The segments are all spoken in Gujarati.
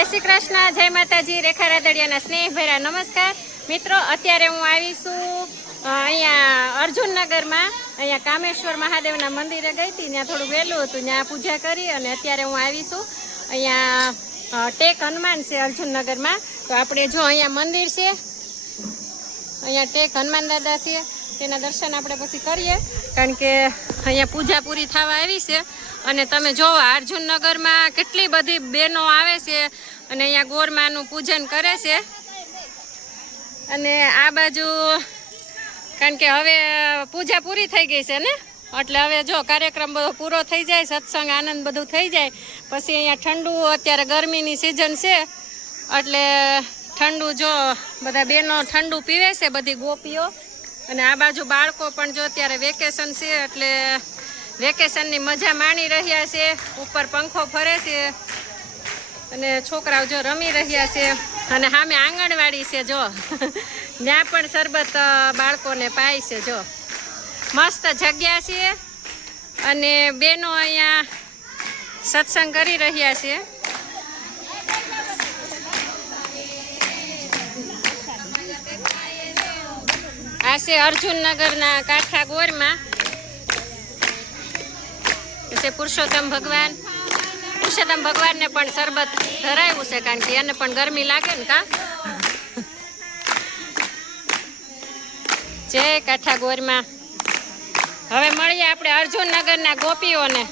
જય શ્રી કૃષ્ણ, જય માતાજી, રેખા રાદડિયાના સ્નેહભર્યા નમસ્કાર મિત્રો। અત્યારે હું આવી છું અહીંયા અર્જુનનગરમાં, અહીંયા કામેશ્વર મહાદેવના મંદિરે ગઈ હતી। ત્યાં થોડું વહેલું હતું, ત્યાં પૂજા કરી અને અત્યારે હું આવી છું અહીંયા ટેક હનુમાન છે અર્જુનનગરમાં। તો આપણે જો અહીંયા મંદિર છે, અહીંયા ટેક હનુમાન દાદા છે, તેના દર્શન આપણે પછી કરીએ કારણ કે અહીંયા પૂજા પૂરી થવા આવી છે। અને તમે જોવો અર્જુનનગરમાં કેટલી બધી બહેનો આવે છે અને અહીંયા ગોરમાનું પૂજન કરે છે। અને આ બાજુ કારણ કે હવે પૂજા પૂરી થઈ ગઈ છે ને, એટલે હવે જો કાર્યક્રમ બધો પૂરો થઈ જાય, સત્સંગ આનંદ બધું થઈ જાય પછી અહીંયા ઠંડુ, અત્યારે ગરમીની સિઝન છે એટલે ઠંડુ જો બધા બહેનો ઠંડુ પીવે છે, બધી ગોપીઓ। અને આ બાજુ બાળકો પણ જો અત્યારે વેકેશન છે એટલે વેકેશનની મજા માણી રહ્યા છે। ઉપર પંખો ફરે છે અને છોકરાઓ જો રમી રહ્યા છે। અને સામે આંગણવાડી છે, જો ત્યાં પણ શરબત બાળકોને પાય છે। જો મસ્ત જગ્યા છે અને બહેનો અહીંયા સત્સંગ કરી રહ્યા છે। આ છે અર્જુનનગરના કાંઠા ગોરમાં છે પુરુષોત્તમ ભગવાનને પણ શરબત ધરાવ્યું છે કારણ કે એને પણ ગરમી લાગે ને કા। જય કાંઠા ગોરમાં। હવે મળીએ આપણે અર્જુનનગરના ગોપીઓને।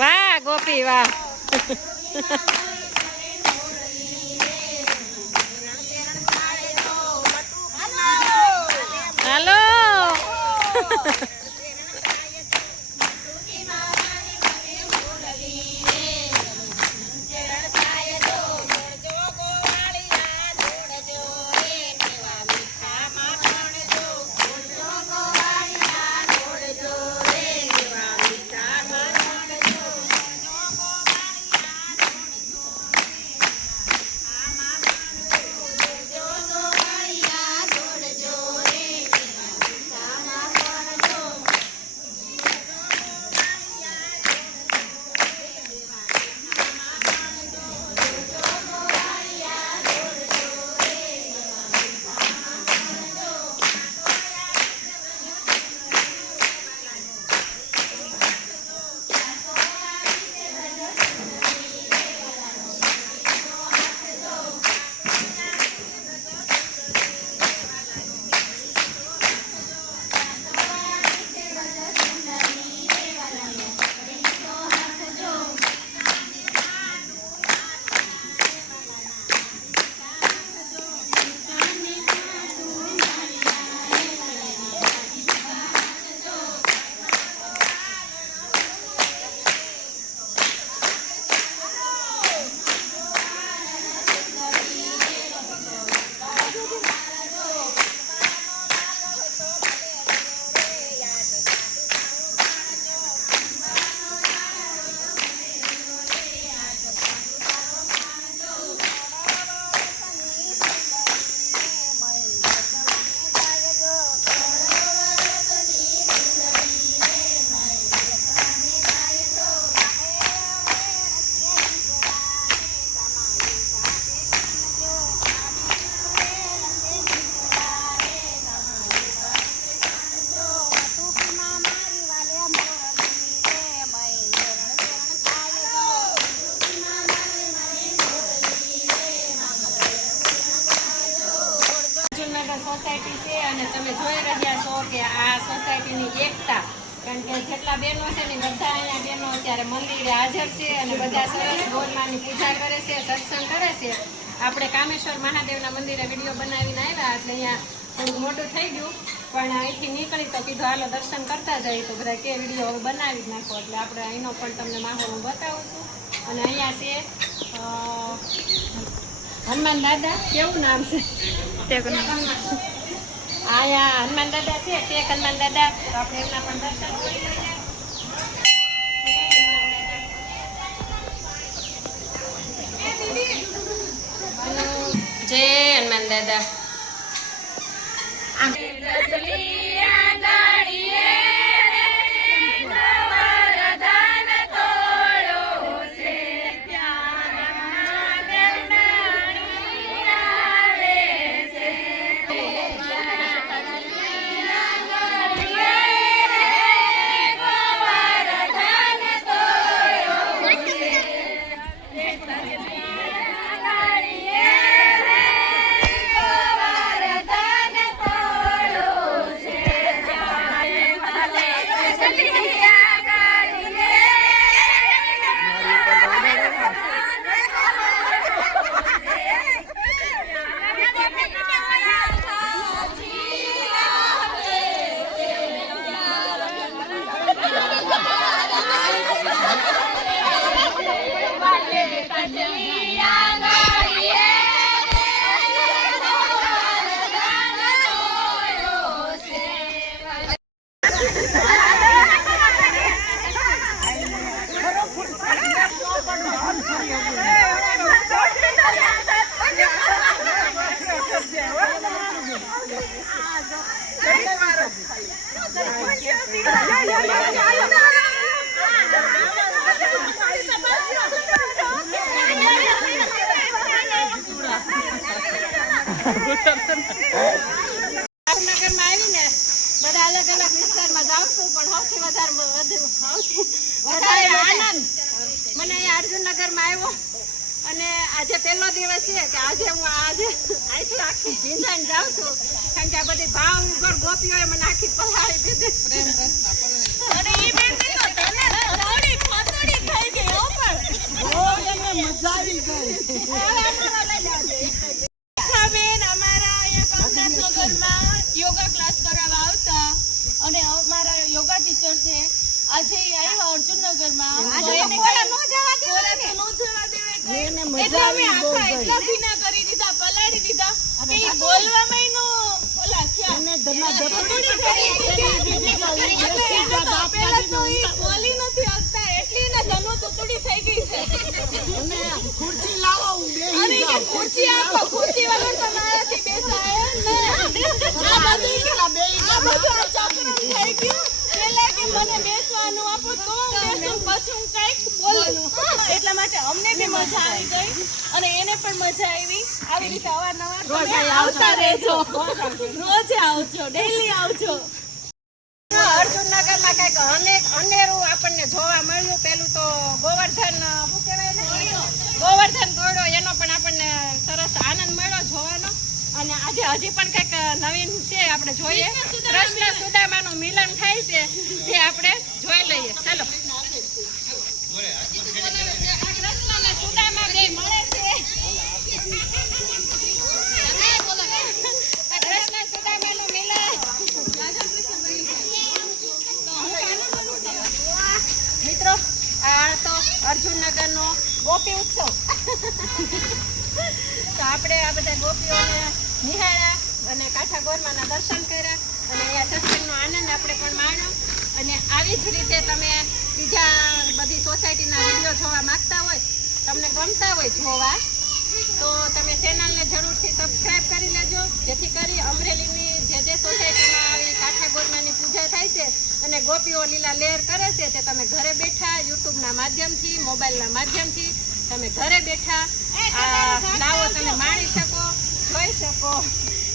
વાહ ગોપી વાહ। હાલો સોસાયટી છે અને તમે જોઈ રહ્યા છો કે આ સોસાયટીની એકતા, કારણ કે જેટલા બહેનો છે ને બધા અહીંયા બહેનો અત્યારે મંદિરે હાજર છે અને બધા સરસ ગોરમાની પૂજા કરે છે, સત્સંગ કરે છે। આપણે કામેશ્વર મહાદેવના મંદિરે વિડીયો બનાવીને આવ્યા એટલે અહીંયા થોડું મોટું થઈ ગયું, પણ અહીંથી નીકળી તો કીધું હાલો દર્શન કરતા જઈએ તો બધા કે વિડીયો હવે બનાવી જ નાખો, એટલે આપણે અહીંનો પણ તમને માહોલ હું બતાવું છું. અને અહીંયા છે હનુમાન દાદા, કેવું નામ છે? અહીંયા હનુમાન દાદા છે, ટેક હનુમાન દાદા, તો આપણે એમના પણ દર્શન કરી લઈએ. જય હનુમાન દાદા. ભાવનગરમાં આવીને બધા અલગ અલગ વિસ્તારમાં જાઉં છું, પણ સૌથી વધારે આનંદ મને અહીંયા અર્જુનનગરમાં આવ્યો. અને આજે પહેલો દિવસ છે કે આજે હું અહીંથી આખી ઝીંઝાઈને જાઉં છું, કારણ કે આ બધી ભાવ ઉપર ગોપીઓએ મને આખી પલાળી દીધી. અને એ બેન તો તને થોડી ખોતડી થઈ ગઈ હો, પણ મજા આવી ગઈ. બેન અમારા અહીંયા કામરાજનગરમાં યોગા ક્લાસ કરાવવા આવતા અને અમારા યોગા ટીચર છે આજે આવ્યા અર્જુનનગરમાં. એટલા ભીના કરી દીધા, પલાળી દીધા કે બોલવામાં ઓલા થયા. પેલા તો ઈ બોલી નથી શકતા એટલી ને ધનો તૂતડી થઈ ગઈ છે. ખુરશી લાવો, હું બેહી અરે કે ખુરશી આપો, ખુરશી વાળો તો મારાથી બેસાય ને. આ બધું આ ચક્ર થઈ ગયું. પેલા કે મને બેસવાનું આપો તો હું બેસું, પછી હું કઈક બોલું. એટલા માટે અમને બી મજા આવી ગઈ અને એને પણ મજા આવી. આવી રીતે અવારનવાર તમે આવતા રહેજો, રોજ આવજો, ડેઈલી આવજો. અર્જુનનગરમાં કઈક અનેરું આપણને જોવા મળ્યું. પેલું તો ગોવર્ધન, શું કહેવાય ને, ગોવર્ધન ઘોડો, એનો પણ આપણને સરસ આનંદ મળ્યો જોવાનો. અને આજે હજી પણ કંઈક નવીન છે, આપણે જોઈએ. કૃષ્ણ સુદામાનું મિલન થાય છે તે આપણે જોઈ લઈએ. ચાલો, કૃષ્ણ અને સુદામા બે મળે છે. કૃષ્ણ સુદામાનું મિલન. મિત્રો, આ તો અર્જુનનગરનો ગોપી ઉત્સવ. તો આપણે આ બધા ગોપીઓને નિહાળ્યા અને કાઠાગોરમાના દર્શન કર્યા અને અહીંયા સત્સંગનો આનંદ આપણે પણ માણ્યો. અને આવી જ રીતે તમે બીજા બધી સોસાયટીના વિડીયો જોવા માંગતા હોય, તમને ગમતા હોય જોવા, તો તમે ચેનલને જરૂરથી સબસ્ક્રાઈબ કરી લેજો, જેથી કરી અમરેલીની જે સોસાયટીમાં આવી કાઠાગોરમાની પૂજા થાય છે અને ગોપીઓ લીલા લહેર કરે છે તે તમે ઘરે બેઠા યુટ્યુબના માધ્યમથી, મોબાઈલના માધ્યમથી તમે ઘરે બેઠા લાવો, તમે માણી શકો, જોઈ શકો.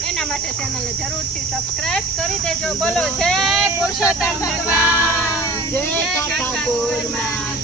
એના માટે ચેનલને જરૂરથી સબસ્ક્રાઇબ કરી દેજો. બોલો જય પુરુષોત્તમ ભગવાન, જય કાઠાગોરમાં.